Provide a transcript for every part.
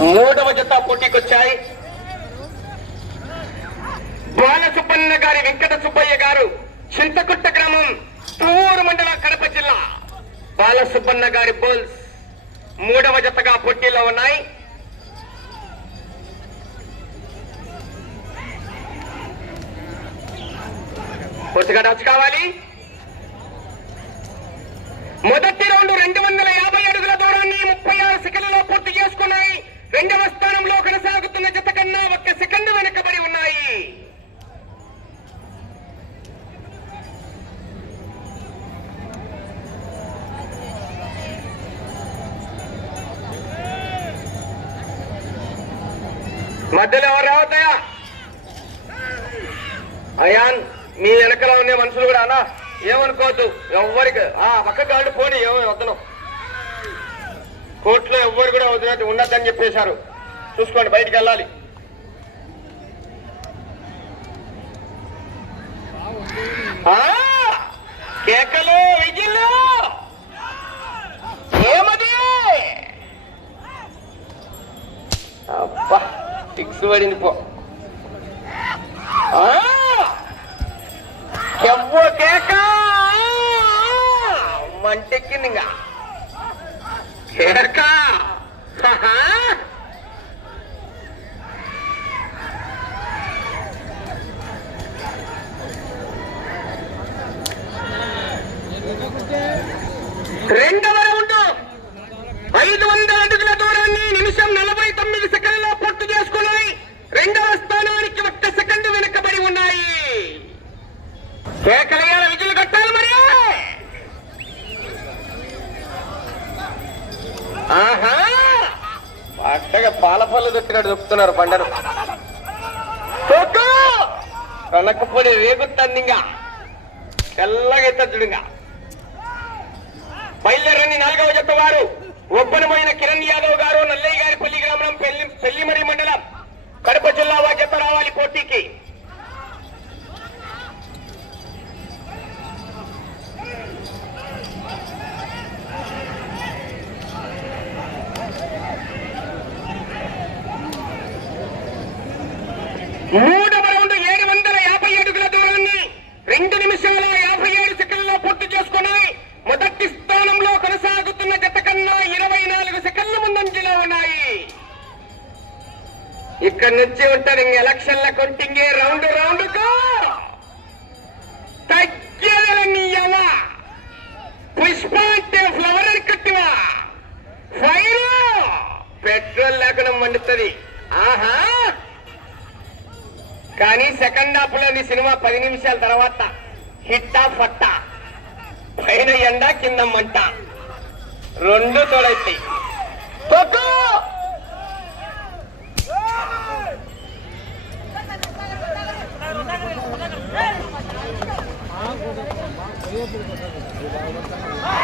మూడవ జత పోటీకొచ్చాయి. బాల సుబ్బన్న గారి వెంకట సుబ్బయ్య గారు చింతకు గ్రామం తూరు మండలం కడప జిల్లా బాల సుబ్బన్న గారి బోల్స్ మూడవ జతగా పోటీలో ఉన్నాయి. కొత్తగా డచ్ కావాలి. మొదటి రౌండ్ రెండు వందల యాభై అడుగుల దూరాన్ని ముప్పై ఆరు సెకండ్లలో పూర్తి చేసుకున్నాయి. రెండవ స్థానంలో కొనసాగుతున్న జత కన్నా ఒక్క సెకండ్ వెనుకబడి ఉన్నాయి. మధ్యలో ఎవరు రావద్దయా అయాన్ మీ వెనకల ఉండే మనుషులు కూడా అన్నా ఏమనుకోవద్దు. ఎవరికి ఆ పక్క కాళ్ళు పోనీ ఏమో వద్దను. కోర్టులో ఎవ్వరు కూడా వదిలేదు ఉన్నదని చెప్పేశారు. చూసుకోండి బయటికి వెళ్ళాలి. ఆ, టిక్స్ పడింది పో ఎవ్వో కేక! మంటెక్కింది ఇంకా కేక! రెండు ఐదు వందల అడుగుల దూరాన్ని నిమిషం నలభై తొమ్మిది సెకండ్లలో పూర్తి చేసుకున్నాయి రెండవ స్థానానికి ఒక్క సెకండ్ వెనుకబడి ఉన్నాయి కేకలయ్యాల విజులు కట్టాలి మరి ఆహా అట్టగా పాల పళ్ళు దొక్కినట్టు దొక్కుతున్నారు బండరు తొక్కు! కనకపోతే ఇంకా. తెల్లగా చూడుగా ఇంకా. బయలుదేరని నాలుగవ చెప్పవారు ఒప్పనమైన కిరణ్ యాదవ్ గారు నల్లయ్య గారి పల్లి గ్రామం పెళ్ళి పెళ్ళిమరి మండలం. కడప జిల్లా వారి రావాలి పోటీకి. వస్తుంది. ఆహా! కానీ సెకండ్ హాఫ్లో సినిమా పది నిమిషాల తర్వాత హిట్టా ఫట్టా? పైన ఎండ కింద మంట. రెండు తోడైతాయి. Ah!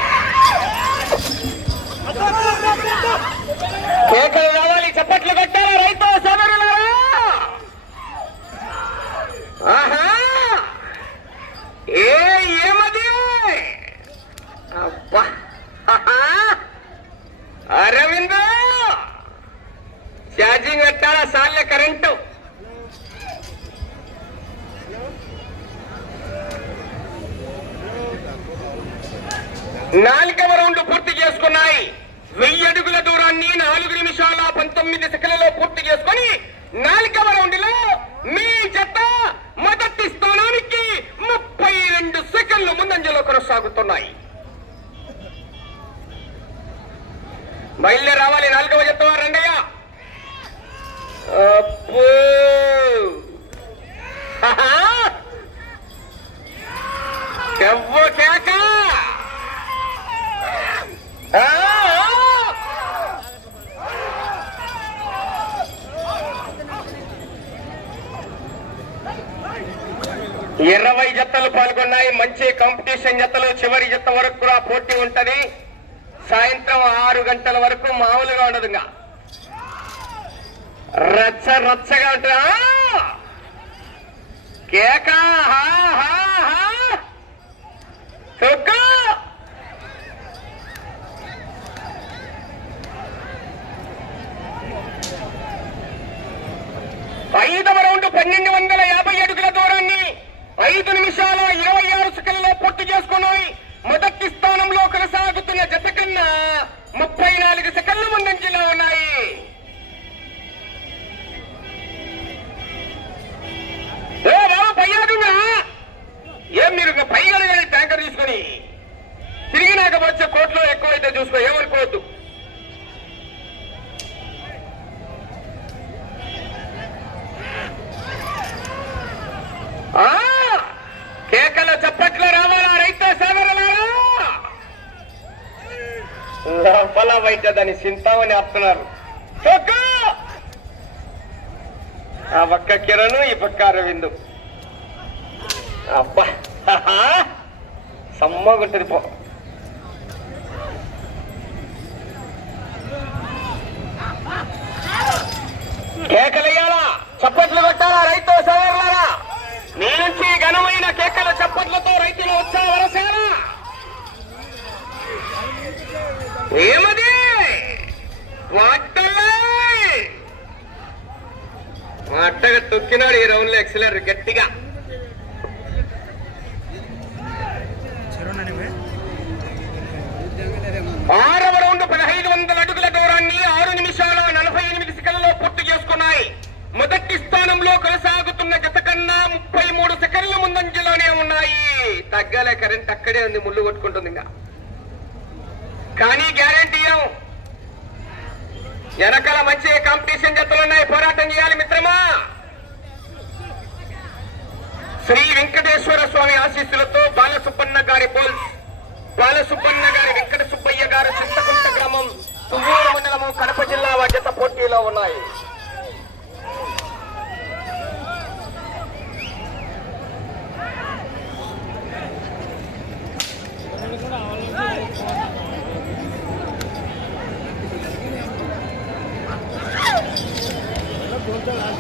నాలుగవ రౌండ్ పూర్తి చేసుకున్నాయి. వెయ్యి అడుగుల దూరాన్ని నాలుగు నిమిషాల పంతొమ్మిది సెకండ్లలో పూర్తి చేసుకుని నాలుగవ రౌండ్లో మీ జత మొదటి స్థానానికి ముప్పై రెండు సెకండ్లు ముందంజలో కొనసాగుతున్నాయి. బయలుదేరి రావాలి. నాలుగవ జత వారు రండయ్య కేక ఆ! ఇరవై జతలు పాల్గొన్నాయి. మంచి కాంపిటీషన్ జతలు చివరి జత వరకు కూడా పోటీ ఉంటది. సాయంత్రం ఆరు గంటల వరకు మామూలుగా ఉండదు ఇంకా రచ్చ రచ్చగా ఉంటుందా. కేకా! దాన్ని చింతామని ఆపుతున్నారు. ఆ పక్క కిరణ్ ఈ పక్క అరవిందు. అబ్బా! హహా. సమ్మగుంటది పో. కేకలేయాలా? చప్పట్లు కొట్టాలా రైతు సోదరులారా? మీ నుంచి ఘనమైన కేకల చప్పట్లతో రైతులు ఉత్సాహ వరసేలా ఏమది? అట్టగా తొక్కినాడు ఈ రౌండ్లో ఎక్సలర్ గట్టిగా. ఆరవ రౌండ్ పదహైదు వందల అడుగుల దూరాన్ని ఆరు నిమిషాల నలభై ఎనిమిది సెకండ్లలో పూర్తి చేసుకున్నాయి. మొదటి స్థానంలో కొనసాగుతున్న జత కన్నా ముప్పై మూడు సెకండ్ల ముందంజలోనే ఉన్నాయి. తగ్గలే కరెంట్ అక్కడే ఉంది ముళ్ళు కొట్టుకుంటుంది ఇంకా. కానీ గ్యారంటీ వెనకాల మంచి కాంపిటీషన్ జతలు ఉన్నాయి. పోరాటం చేయాలి మిత్రమా? శ్రీ వెంకటేశ్వర స్వామి ఆశీస్సులతో బాలసుబ్బన్న గారి పోల్స్ బాలసుబ్బన్న గారి వెంకట సుబ్బయ్య గారు చింతకుంట గ్రామం తువ్వూరు మండలము కడప జిల్లా జత పోటీలో ఉన్నాయి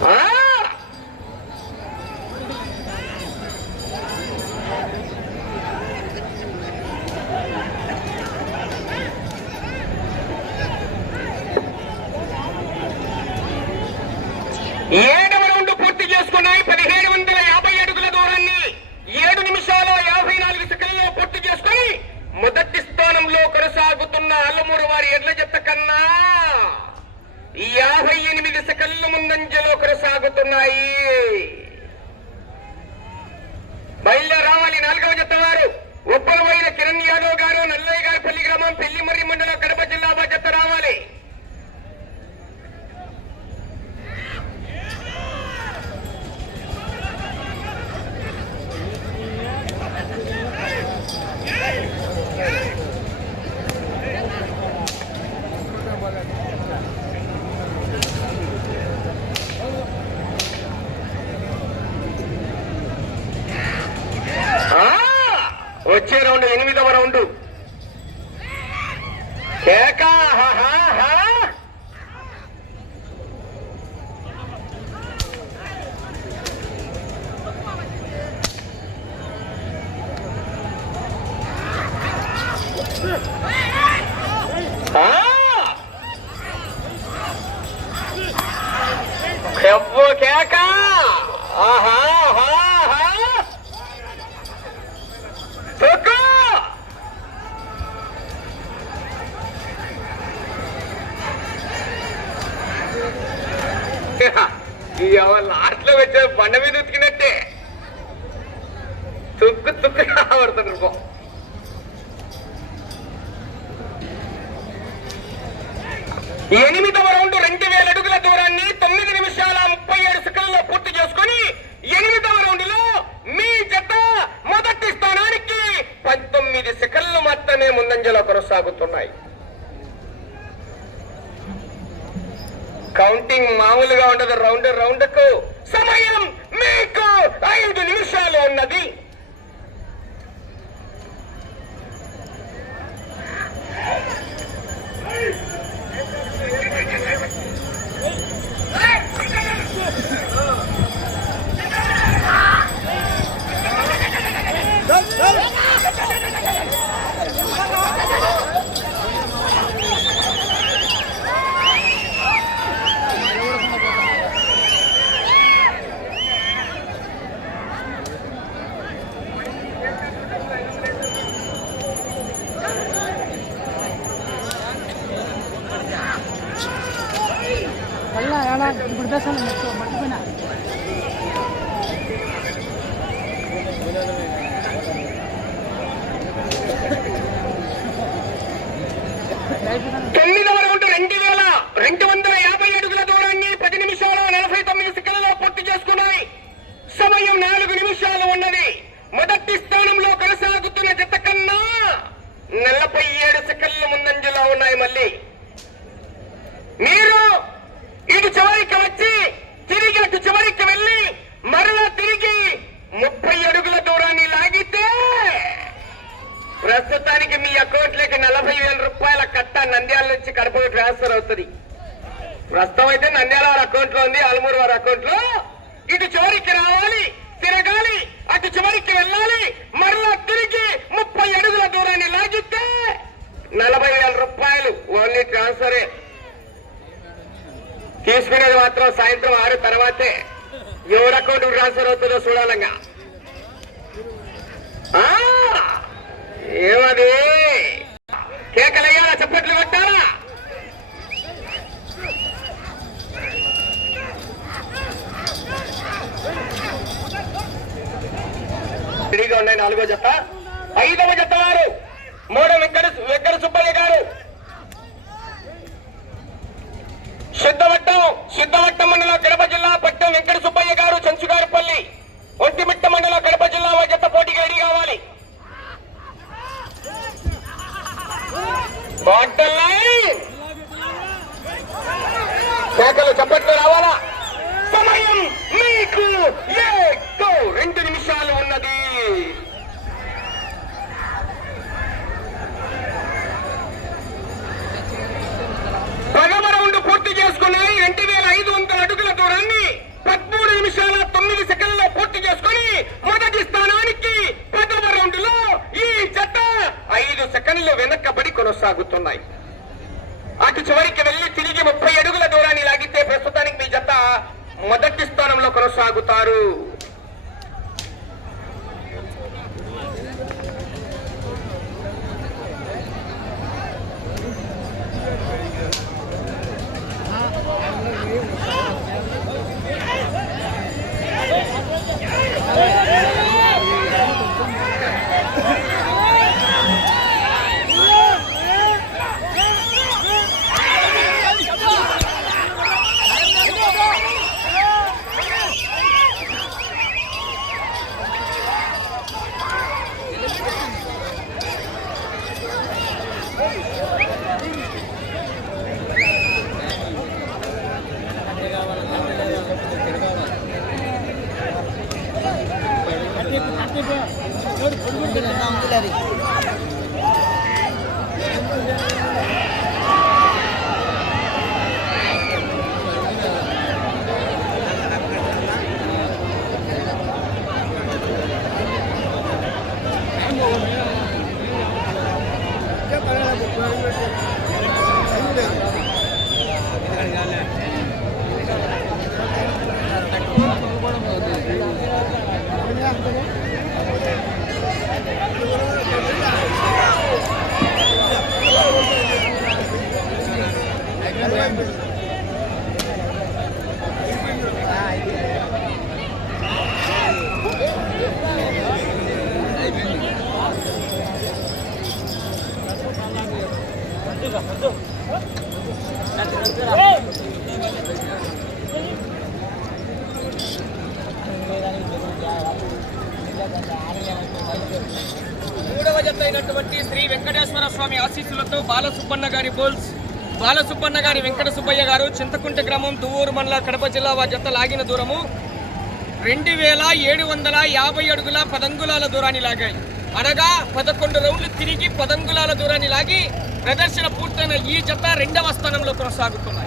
ఆ! ఏడవ రౌండ్ పూర్తి చేసుకున్నాయి పదిహేడు వందల యాభై అడుగుల దూరాన్ని ఏడు నిమిషాల యాభై నాలుగు సెకండ్లలో పూర్తి చేసుకుని మొదటి స్థానంలో కొనసాగుతున్న అల్లమూరు వారి ఎడ్ల చెత్త కన్నా యాభై ఎనిమిది సెకండ్ల ముందంజలో కొనసాగుతున్నాయి. బయలుదేరి రావాలి నాలుగవ జత వారు. ఉప్పలమైన కిరణ్ యాదవ్ గారు నల్లయ్య గారి పల్లి గ్రామం పెళ్ళిమర్రి మండలం కడప జిల్లా బాధ్యత రావాలి ఆ! వచ్చే రౌండ్ ఎనిమిదవ రౌండ్ కేక హా, హా, హా. ఆ! కేక ఆహా లాస్ట్లో వచ్చే బండ మీద ఉతికినట్టే. తుక్కు తుక్కు పడుతుంది పో ఎనిమిదవ రౌండ్ రెండు వేల అడుగుల దూరాన్ని తొమ్మిది నిమిషాల ముప్పై ఏడు సెకండ్లలో పూర్తి చేసుకుని ఎనిమిదవ రౌండ్లో మీ జత మొదటి స్థానానికి పంతొమ్మిది సెకండ్లు మాత్రమే ముందంజలో ఉన్నాయి. కౌంటింగ్ మామూలుగా ఉండదు రౌండ్ రౌండ్కు दस ప్రస్తుతం అయితే నంద్యాల వారి అకౌంట్లో ఉంది ఆలమూరు వారి అకౌంట్లో ఇటు చివరికి రావాలి తిరగాలి అటు చివరికి వెళ్ళాలి. మరలా తిరిగి ముప్పై అడుగుల దూరాన్ని లాగితే నలభై వేల రూపాయలు ఓన్లీ ట్రాన్స్ఫరే. తీసుకునేది మాత్రం సాయంత్రం ఆరు తర్వాతే. ఎవరి అకౌంట్ ట్రాన్స్ఫర్ అవుతుందో చూడాలంగా. ఆ, ఏమది? కేకలయ్యారా చప్పట్లు కొట్టారా రెడీగా ఉన్నాయి నాలుగో జత ఐదవ జత వారు మూడవ వెంకట వెంకట సుబ్బయ్య గారు సిద్ధవట్టం సిద్ధవట్టం మండలం కడప జిల్లా పట్టం వెంకట సుబ్బయ్య గారు చెంచుగారిపల్లి ఒంటిమిట్ట మండలం కడప జిల్లా ఓ జత పోటీకి రెడీ కావాలి బాటల్ లైన్. కేకలు చప్పట్లు రావాలా? సమయం మీకు రెండు నిమిషాలు ఉన్నది. ప్రథమ రౌండ్ పూర్తి చేసుకుని రెండు వేల ఐదు వందల అడుగుల దూరాన్ని పదమూడు నిమిషాల తొమ్మిది సెకండ్లలో పూర్తి చేసుకుని మొదటి స్థానానికి పదవ రౌండ్లో ఈ చట్టం సెకండ్లు వెనక్కబడి కొనసాగుతున్నాయి. అటు చివరికి వెళ్ళి తిరిగి ముప్పై అడుగుల దూరాన్ని లాగితే ప్రస్తుతానికి మీ జత మొదటి స్థానంలో కొనసాగుతారు. aktif aktif ya. Jadi, మూడవ జత అయినటువంటి శ్రీ వెంకటేశ్వర స్వామి ఆశీస్సులతో బాలసుబ్బన్న గారి బోల్స్ బాలసుబ్బన్న గారి వెంకట సుబ్బయ్య గారు చింతకుంట గ్రామం దువ్వూరు మండల కడప జిల్లా వారి జత లాగిన దూరము రెండు వేల ఏడు వందల యాభై అడుగుల పదంగులాల దూరాన్ని లాగాయి. అనగా పదకొండు రౌండ్లు తిరిగి పదంగులాల దూరాన్ని లాగి ప్రదర్శన పూర్తయిన ఈ జత రెండవ స్థానంలో కొనసాగుతున్నారు.